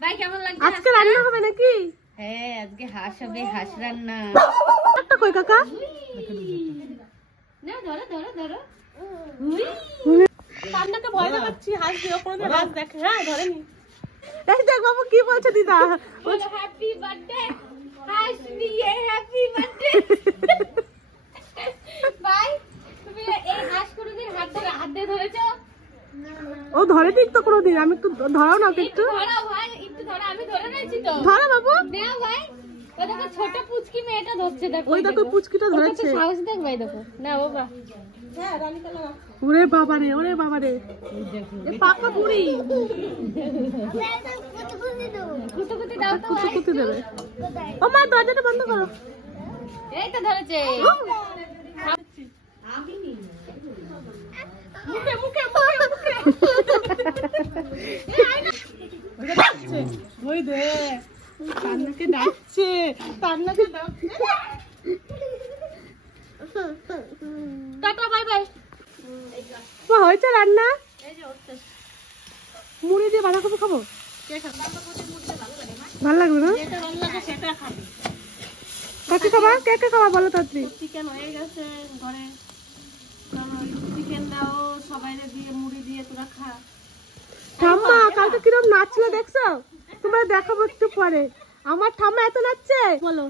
ভাই কেমন লাগছে? আজকে রান্না হবে নাকি? হ্যাঁ, আজকে হাঁস হবে, হাঁস রান্না। একটা কই কাকা? না, ধরো ধরো ধরো। রান্নাকে ভয় দেখাচ্ছি, হাঁস দিও, কোনোদিন হাঁস দেখে। হ্যাঁ, ধরেনি। দেখ দেখ বাবু কি বলছে দিদা। বলো হ্যাপি বার্থডে হাঁস নিয়ে, হ্যাপি বার্থডে। ভাই তুমি এই হাঁস কোনোদিন হাত দিয়ে ধরেছো? ও ধরে দিক তো কোনোদিন, আমি একটু ধরাও না একটু। ধরাও ভাই, একটু ধরো, আমি ধরে নিয়েছি তো। ধরো বাবু। নাও ভাই। ওই দেখো ছোট পুচকি মেয়েটা ধরছে, দেখো। ওই দেখো পুচকিটা ধরেছে। সাহস দেখ ভাই, দেখো। না বাবা। হ্যাঁ, রানী কালা। ওরে বাবা রে, ওরে বাবা রে। এ পাকা বুড়ি। কুতুকুতি দাও তো। কুচি দেবে। ও মা দরজাটা বন্ধ করো। এই তো ধরেছে। মুখে মুখে মুখে মুখে। ওই দে তান্নাকে ডাকছে, তান্নাকে ডাকছে। Tata bye bye. হয়েছে রান্না? মুড়ি দিয়ে বাঁধাকপি খাবো? ভালো লাগবে না? কাকে খাবা? কে কে খাবা বলো তাড়াতাড়ি। চিকেন হয়ে গেছে ঘরে, চিকেন দাও সবাই দিয়ে, মুড়ি দিয়ে তোরা খা। ঠাম্মা কালকে কিরম নাচলো দেখছো? তোমরা দেখাবো একটু পরে। আমার ঠাম্মা এত নাচছে বলো।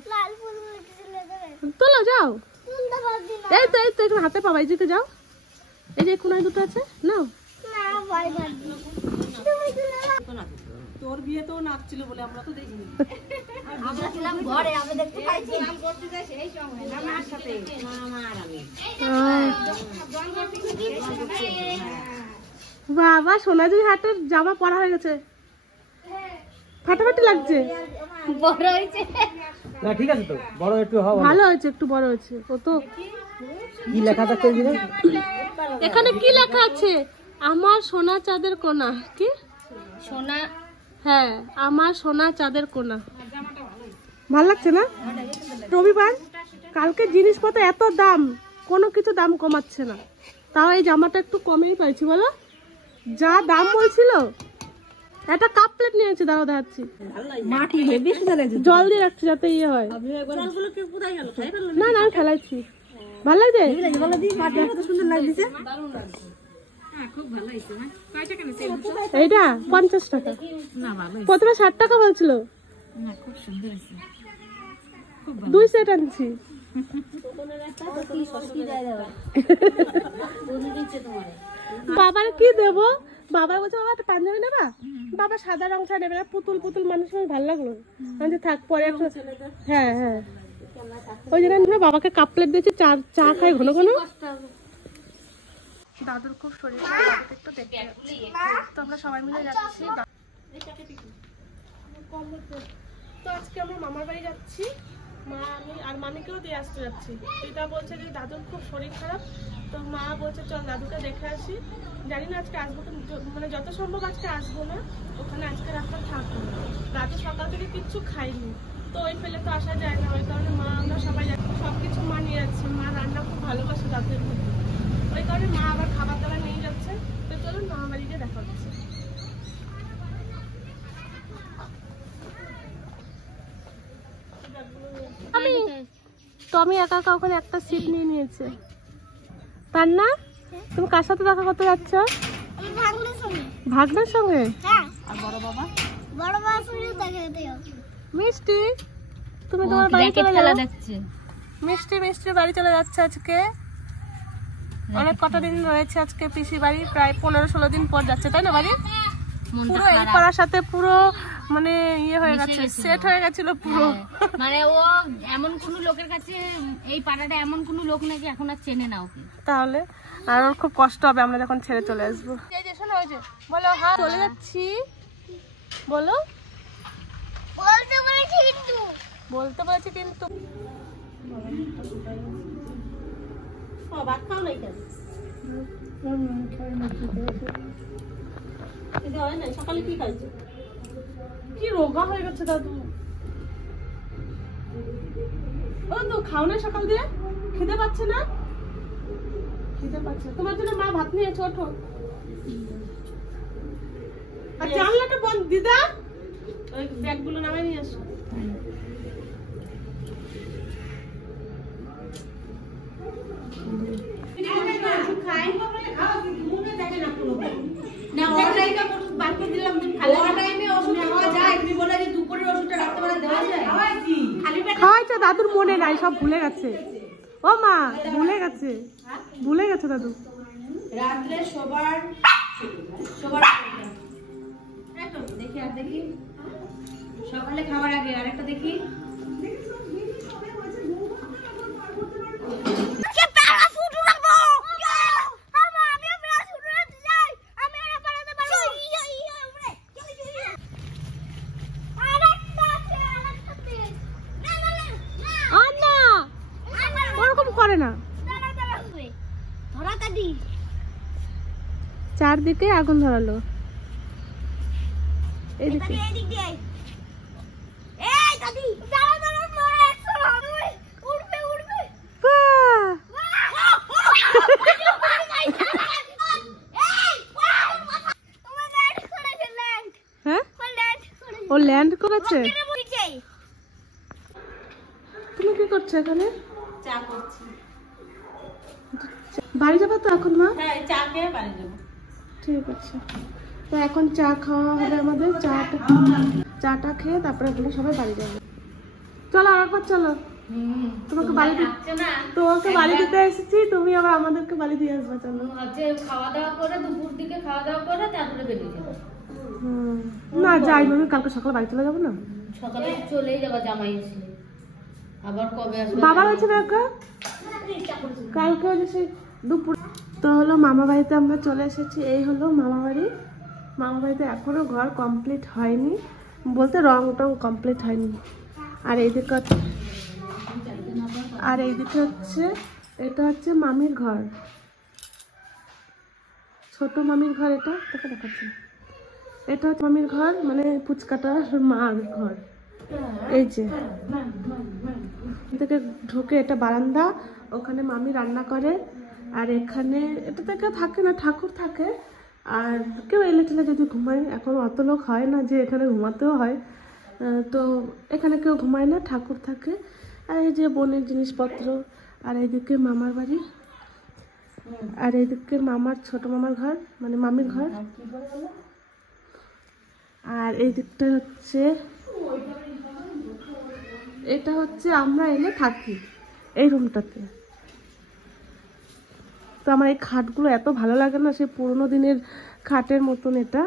তোলো যাও। এই তো একটু হাতে পাবা, এই দিকে যাও। এই যে কোনায় দুটো আছে, নাও। তোর বিয়ে তো নাচছিল বলে আমরা তো দেখিনি। আমরা ছিলাম ঘরে, আমরা দেখতে পাইছি নাম করতে যায় সেই সময় নামার সাথে মামা আর আমি। বাবা সোনাঝুরি হাটের জামা পরা হয়ে গেছে, ফাটাফাটি লাগছে। বড় হয়েছে না ঠিক আছে তো, বড় একটু হও। ভালো হয়েছে, একটু বড় হয়েছে। ও তো কি লেখা থাকতে দিলে? এখানে কি লেখা আছে? আমার সোনা চাঁদের কোনা। কি সোনা? হ্যাঁ, আমার সোনা চাঁদের কোনা। ভাল লাগছে না? রবিবার, কালকে জিনিসপত্র এত দাম, কোনো কিছু দাম কমাচ্ছে না। তাও এই জামাটা একটু কমেই পাইছি বলো। যা দাম বলছিল। একটা কাপ প্লেট নিয়েছি, দাঁড়াও দেখাচ্ছি। মাটি হেভি সুন্দর আছে। জল দিয়ে রাখছি যাতে ইয়ে হয়। না না আমি ফেলাইছি। ভালো লাগছে? সুন্দর লাগছে। এইটা 50 টাকা, প্রথমে 60 টাকা বলছিল। 2 সেট আনছি। বাবার কি দেবো? বাবার বলছে বাবা একটা পাঞ্জাবি নেবা? বাবা সাদা রং ছাড়া নেবে না, পুতুল পুতুল মানুষ ভালো লাগলো। আমি থাক পরে একটা। হ্যাঁ হ্যাঁ, ওই জন্য আমরা বাবাকে কাপ প্লেট দিয়েছি, চা খাই ঘন ঘন। দাদুর খুব শরীর খারাপ, দাদুকে একটু দেখতে যাচ্ছি, তো আমরা সবাই মিলে যাচ্ছি। তো আজকে আমরা মামার বাড়ি যাচ্ছি, মা আমি আর মানিকেও দিয়ে আসতে যাচ্ছি। দিদা বলছে যে দাদুর খুব শরীর খারাপ, তো মা বলছে চল দাদুকে দেখে আসি। জানি না আজকে আসবো, মানে যত সম্ভব আজকে আসবো না, ওখানে আজকে রাতটা থাকবো। দাদু সকাল থেকে কিচ্ছু খাইনি, তো ওই ফেলে তো আসা যায় না। ওই কারণে মা আমরা সবাই যাচ্ছি, সবকিছু মা নিয়ে যাচ্ছে। মা রান্না খুব ভালোবাসে দাদুর মধ্যে, ওই কারণে মা আবার খাবার দাবার নিয়ে যাচ্ছে। তো চলুন মামা বাড়িতে দেখা হচ্ছে। আমি একা একা ওখানে একটা সিট নিয়ে নিয়েছে। তার না, তুমি কার সাথে দেখা করতে যাচ্ছ? ভাগ্নের সঙ্গে। মিষ্টি, তুমি তোমার বাড়ি চলে যাচ্ছ? মিষ্টি বাড়ি চলে যাচ্ছে আজকে। অনেক কটা দিন রয়েছে আজকে পিসি বাড়ি, প্রায় 15-16 দিন পর যাচ্ছে, তাই না বাড়ি? পুরো এই পাড়ার সাথে পুরো মানে ইয়ে হয়ে গেছে, সেট হয়ে গেছিল পুরো। মানে ও এমন কোন লোকের কাছে, এই পাড়াটা এমন কোন লোক নাকি এখন আর চেনে না ওকে। তাহলে আর ওর খুব কষ্ট হবে আমরা যখন ছেড়ে চলে আসবো। এই যে শোনো, ওই যে বলো হ্যাঁ চলে যাচ্ছি, বলো। বলতে বলেছি কিন্তু ভাত খাও নাই কেন? সকালে কি খাইছো? কি রোগা হয়ে গেছে দাদু। ও তো খাও না সকাল দিয়ে? খেতে পাচ্ছে না? খেতে পাচ্ছে, তোমার জন্য মা ভাত নিয়েছে, ওঠো। তোমার দিদা ওই ব্যাগগুলো নামাই নিয়ে আসো। খাওয়াইছে দাদুর মনে নাই, সব ভুলে গেছে। ও মা ভুলে গেছে, ভুলে গেছে দাদু। রাত্রে সবার দেখি আর দেখি সকালে খাবার আগে আরেকটা দেখি। চারদিকে আগুন ধরালো। এইদিকে হ্যাঁ ও ল্যান্ড করেছে। তুমি কি করছো এখানে? চা করছি। বাড়ি যাবো তো এখন মা? হ্যাঁ চা খেয়ে বাড়ি যাবো। ঠিক আছে, তো এখন চা খাওয়া হবে আমাদের। চাটা খেয়ে তারপরে বলে সবাই বাড়ি যাবে। চলো আরেকবার চলো, তোমাকে বাড়ি দিতে এসেছি, তুমি আবার আমাদেরকে বাড়ি দিয়ে আসবে। চলো খাওয়া দাওয়া করে দুপুর দিকে খাওয়া দাওয়া করে তারপরে বেরিয়ে যাবো। না যাই, আমি কালকে সকালে বাড়ি চলে যাবো না? সকালে চলেই যাবো, জামাই আসলে আবার কবে আসবে। বাবা আছে না কালকে যে সেই দুপুর। তো হলো মামা বাড়িতে আমরা চলে এসেছি। এই হলো মামা বাড়ি। মামা বাড়িতে এখনো ঘর কমপ্লিট হয়নি, বলতে রং টং কমপ্লিট হয়নি। আর এইদিকে হচ্ছে এটা হচ্ছে মামির ঘর, ছোট মামির ঘর। এটা তোকে দেখাচ্ছি, এটা হচ্ছে মামির ঘর, মানে পুচকাটার মার ঘর। এই যে থেকে ঢুকে এটা বারান্দা, ওখানে মামি রান্না করে। আর এখানে এটাতে কেউ থাকে না, ঠাকুর থাকে। আর কেউ এলে টেলে যদি ঘুমায়, এখন অত লোক হয় না যে এখানে ঘুমাতেও হয়, তো এখানে কেউ ঘুমায় না, ঠাকুর থাকে। আর এই যে বোনের জিনিসপত্র। আর এইদিকে মামার বাড়ি, আর এইদিকে মামার ছোট মামার ঘর, মানে মামির ঘর। আর এই দিকটা হচ্ছে, এটা হচ্ছে আমরা এলে থাকি এই রুমটাতে। তো আমার এই খাটগুলো এত ভালো লাগে না, সেই পুরোনো দিনের খাটের মতন এটা।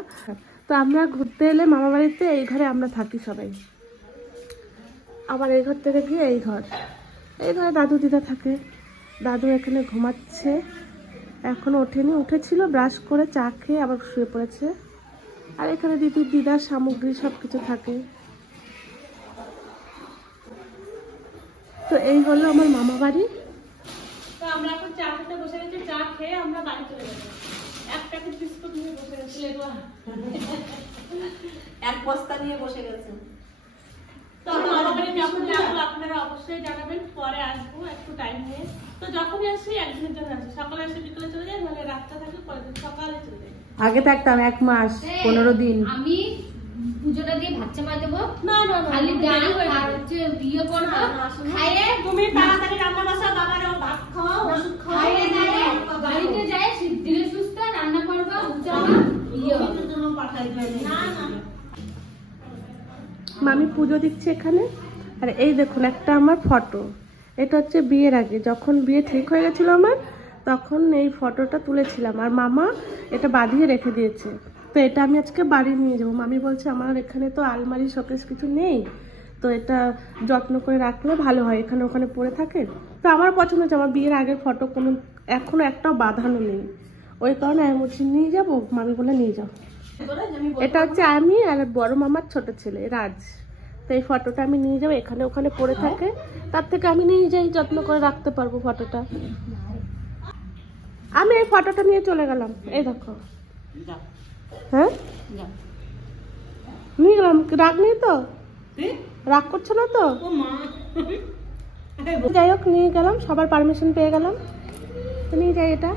তো আমরা ঘুরতে এলে মামা বাড়িতে এই ঘরে আমরা থাকি সবাই। আবার এই ঘর থেকে গিয়ে এই ঘরে দাদু দিদা থাকে। দাদু এখানে ঘুমাচ্ছে, এখনো ওঠেনি, উঠেছিল ব্রাশ করে চা খেয়ে আবার শুয়ে পড়েছে। আর এখানে দিদার সামগ্রী সব কিছু থাকে। তো এই হলো আমার মামা বাড়ি। তো আমরা এখন চা খেতে বসে গেছি, চা খেয়ে আমরা বাড়ি চলে যাবো। এক প্যাকেট বিস্কুট নিয়ে বসে গেছি, এক বস্তা নিয়ে বসে গেছে। তো মামা বাড়ি যখন যাবো আপনারা অবশ্যই জানাবেন, পরে আসবো একটু টাইম নিয়ে। তো যখনই আসি একদিনের জন্য আসি, সকালে এসে বিকেলে চলে যাই, মানে রাতটা থাকে, পরের দিন সকালে চলে যাই। আগে থাকতাম 1 মাস 15 দিন। আমি পুজোটা দিয়ে ভাত চাপাই দেবো, না খালি ডাল আর হচ্ছে বিয়ে করবো, খাইয়ে তুমি তাড়াতাড়ি রান্না বসাও, বাবারও ভাত খাওয়াও, ওষুধ খাইয়ে দাঁড়িয়ে বাড়িতে যাই ধীরে সুস্থ রান্না করবো, বিয়ে না না। মামি পুজো দিচ্ছে এখানে। আর এই দেখুন একটা আমার ফটো, এটা হচ্ছে বিয়ের আগে, যখন বিয়ে ঠিক হয়ে গেছিল আমার, তখন এই ফটোটা তুলেছিলাম। আর মামা এটা বাঁধিয়ে রেখে দিয়েছে। তো এটা আমি আজকে বাড়ি নিয়ে যাবো। মামি বলছে আমার এখানে তো আলমারি শোকেস কিছু নেই, তো এটা যত্ন করে রাখলে ভালো হয়, এখানে ওখানে পড়ে থাকে। তো আমার পছন্দ হচ্ছে, আমার বিয়ের আগের ফটো কোনো এখনো একটাও বাঁধানো নেই, ওই কারণে আমি বলছি নিয়ে যাবো। মামি বলে নিয়ে যাও। এটা হচ্ছে আমি আর বড় মামার ছোট ছেলে রাজ। তো এই ফটোটা আমি নিয়ে যাবো, এখানে ওখানে পড়ে থাকে, তার থেকে আমি নিয়ে যাই, যত্ন করে রাখতে পারবো ফটোটা। আমি এই ফটোটা নিয়ে চলে গেলাম, এই দেখো। হ্যাঁ নিয়ে গেলাম, রাগ নেই তো? রাগ করছো না তো? যাই হোক নিয়ে গেলাম, সবার পারমিশন পেয়ে গেলাম, তো নিয়ে যাই এটা।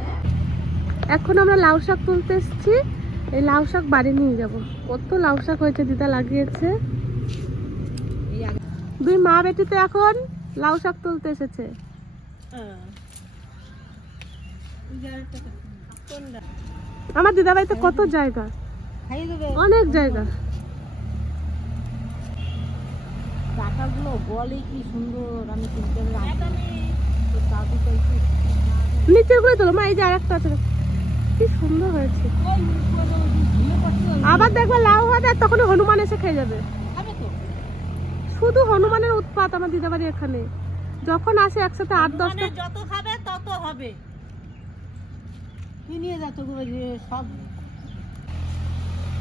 এখন আমরা লাউ শাক তুলতে এসেছি। এই লাউ শাক বাড়ি নিয়ে যাবো। কত লাউ শাক হয়েছে, দিদা লাগিয়েছে। দুই মা বেটিতে এখন লাউ শাক তুলতে এসেছে। আমার দিদা বাড়িতে কত জায়গা, অনেক জায়গা। টাকাগুলো বলে কি সুন্দর, আমি কিনতে নিচের গুলো তোলো মা, এই যে আরেকটা আছে, কি সুন্দর হয়েছে। আবার দেখবে লাউ হবে আর তখন হনুমান এসে খেয়ে যাবে। শুধু হনুমানের উৎপাত আমার দিদা বাড়ি এখানে। যখন আসে একসাথে 8-10টা, যত খাবে তত হবে। কি নিয়ে যাচ্ছ সব?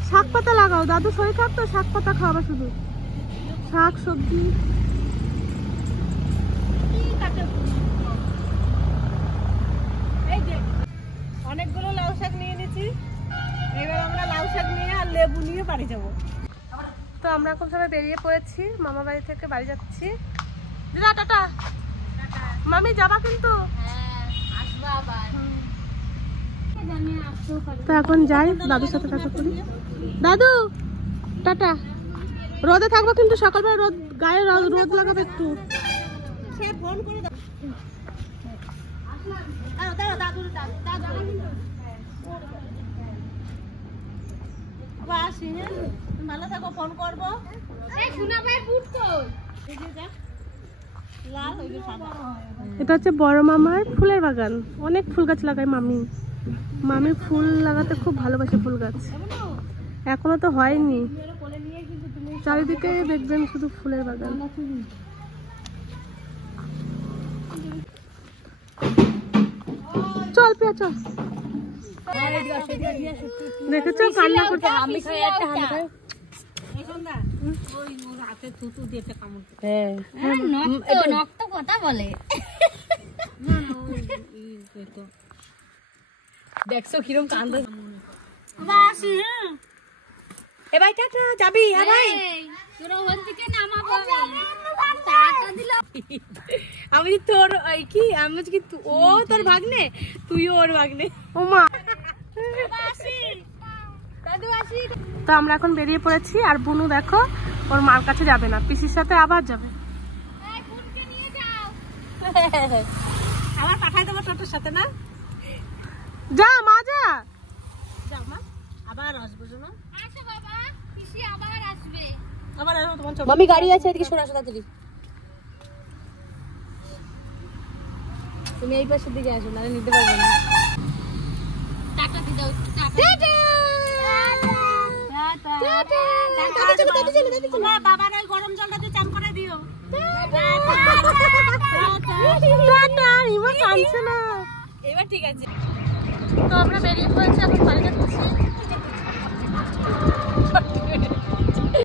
শাক পাতা লাগাও, দাদু শরীর খারাপ তো, শাক পাতা খাওয়াবে শুধু, শাক সবজি। অনেকগুলো লাউ শাক নিয়ে নিয়েছি, এবার আমরা লাউ শাক নিয়ে আর লেবু নিয়ে বাড়ি যাবো। তো আমরা এখন সবাই বেরিয়ে পড়েছি, মামা বাড়ি থেকে বাড়ি যাচ্ছি। দিদা টাটা। মামি যাবা কিন্তু? তো এখন যাই, দাদুর সাথে দেখা করি। দাদু টাটা। রোদে থাকবো কিন্তু, সকালবেলা রোদ, গায়ে রোদ লাগাবে একটু। ফোন করে ভালো থাকো, ফোন করবো। এটা হচ্ছে বড় মামার ফুলের বাগান, অনেক ফুল গাছ লাগায় মামি। মামি ফুল লাগাতে খুব ভালোবাসে, ফুল গাছ। এখনো তো হয়নি, চারিদিকে দেখবেন শুধু ফুলের বাগান। চল প্রিয়া চল। দেখেছো কান্না করছে। কথা বলে দেখছো কিরম কান্দে। এ ভাই টাটা, যাবি? হ্যাঁ ভাই, আমি তোর কি, আমি কি ও তোর ভাগ্নে, তুইও ওর ভাগ্নে। ও মা, তো আমরা এখন বেরিয়ে পড়েছি। আর বুনু দেখো ওর মার কাছে যাবে না, পিসির সাথে আবার যাবে। আবার পাঠাই দেবো টোটোর সাথে না? যা মা, যা মা, আবার আসবো না। মামি গাড়ি আছে, এদিকে সরে আসো তাড়াতাড়ি। তুমি এই পাশের দিকে আসো, নাহলে নিতে পারবো না। টাটা দি দাও, বাবার ওই গরম জলটাতে চান করে দিও। এবার ঠিক আছে। তো আমরা বেরিয়ে পড়েছি